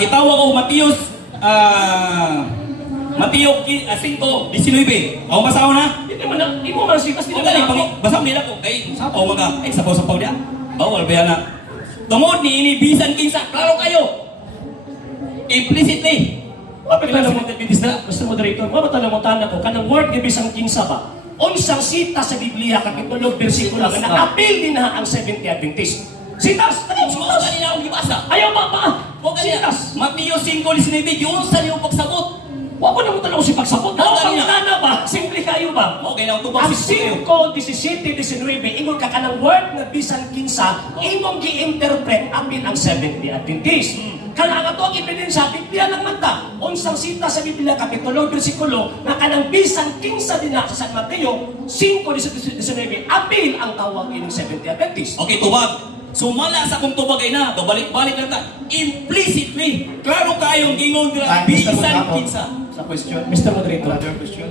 Gitawag ko Mateos, Mateo 5:19. Ako masaw na? Hindi mo man sikas O dali, basang nila ko. Kay, sapaw mga, ay sapaw-sapaw niya. Bawal ba yan na? Tungod ni inibisan kinsa, klaro kayo. Implicitly. Mapitala mo Mr. Moderator, mapitala mo tanda ko, kanang word ni bisang kinsa ba? Unsang sita sa Biblia, kapitulo, versikulo, na na-appeal din na ang Seventh-day Adventist. Sitas! Anong Sumunod sitas? kanina akong gibasa. Ayaw pa! O kanina, Mateo 5:19, yun sa niyong pagsagot. Wako na mo talaw si pagsabot. Ang Ang kanina. pangana ba? Simple kayo ba? Okay na, tubag Ang si Mateo. 5:17-19, ingon ka kanang word na bisan kinsa, imong gi-interpret apil ang Seventh-day Adventist. Kanang ato ang ebidensya, Biblia lang man ta. Unsang sita sa Biblia, kapitulo, versikulo, na kanang bisan kinsa din na sa San Mateo 5:19, apil ang tawag ining Seventh-day Adventist. Okay, tubag. Sumala sa kong tubag ay na, balik-balik lang ta. Implicitly, klaro kayong gingon nila, bisan kinsa. Sa question. Mr. Moderator. Another question.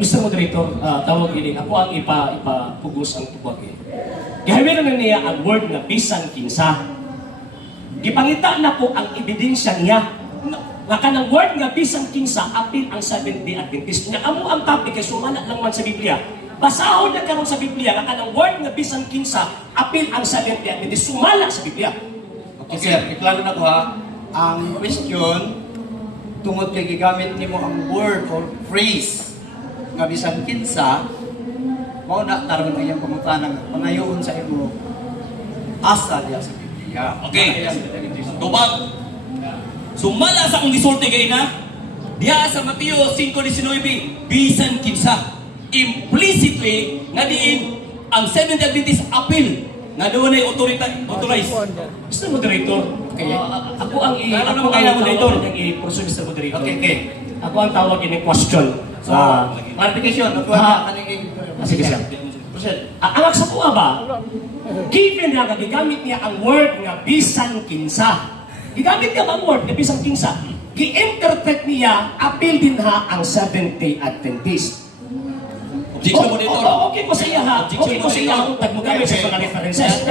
Mr. Moderator, tawag ini. Ako ang ipapugos ang tubag eh. Gihawin na niya ang word na bisan kinsa. Gipangita na po ang ebidensya niya. Nga kanang word nga bisan kinsa, apil ang Seventh-day Adventist. Nga amo ang topic kay sumala lang man sa Biblia. Basahon na karon sa Biblia, nga kanang word nga bisan kinsa, apil ang Seventh-day Adventist. Sumala sa Biblia. Okay, sir. Iklaro na ko ha. Ang question, tungod kay gigamit nimo ang word or phrase nga bisan kinsa, mao na taron ang iyang pangutanang pangayoon sa imo asa diya sa Biblia. Okay. Tubag. Sumala sa akong gisulti kay na, diha sa Mateo 5:19, bisan kinsa. Implicitly, nga diin, ang Seventh-day Adventist appeal, nga doon ay authorize. Mr. Moderator, Okay. ako ang Ano naman kailangan, Moderator? i-pursue, Mr. Moderator. Okay. Ako ang tawag ini question. So, clarification, kaning Sige, sir. Proceed. Ang aksapuha ba, given na gigamit niya ang word nga bisan kinsa, gigamit niya ang word nga bisan kinsa, gi-interpret niya, appeal din ha ang Seventh-day Adventist. Objection, Moderator. Okay ko sa iya ha. Okay ko sa iya kung tagmugamit sa mga references.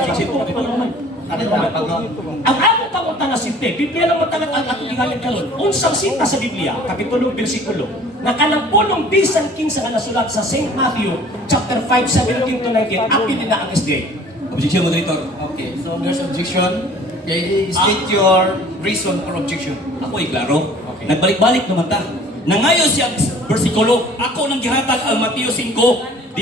Ang among pangunta na simple, Biblia lang matalag ang atong gigamit karon. Unsang sita sa Biblia, kapitulo, versikulo, na kanang punong bisan kinsa nga nasulat sa St. Matthew chapter 5:17-19, apil din na ang SDA. Objection, Moderator. Okay, so there's objection. Okay, state your reason for objection. Ako ay klaro. Okay. Nagbalik-balik naman ta. Nangayon siya versikulo, ako nang gihatag ang Mateo 5:19.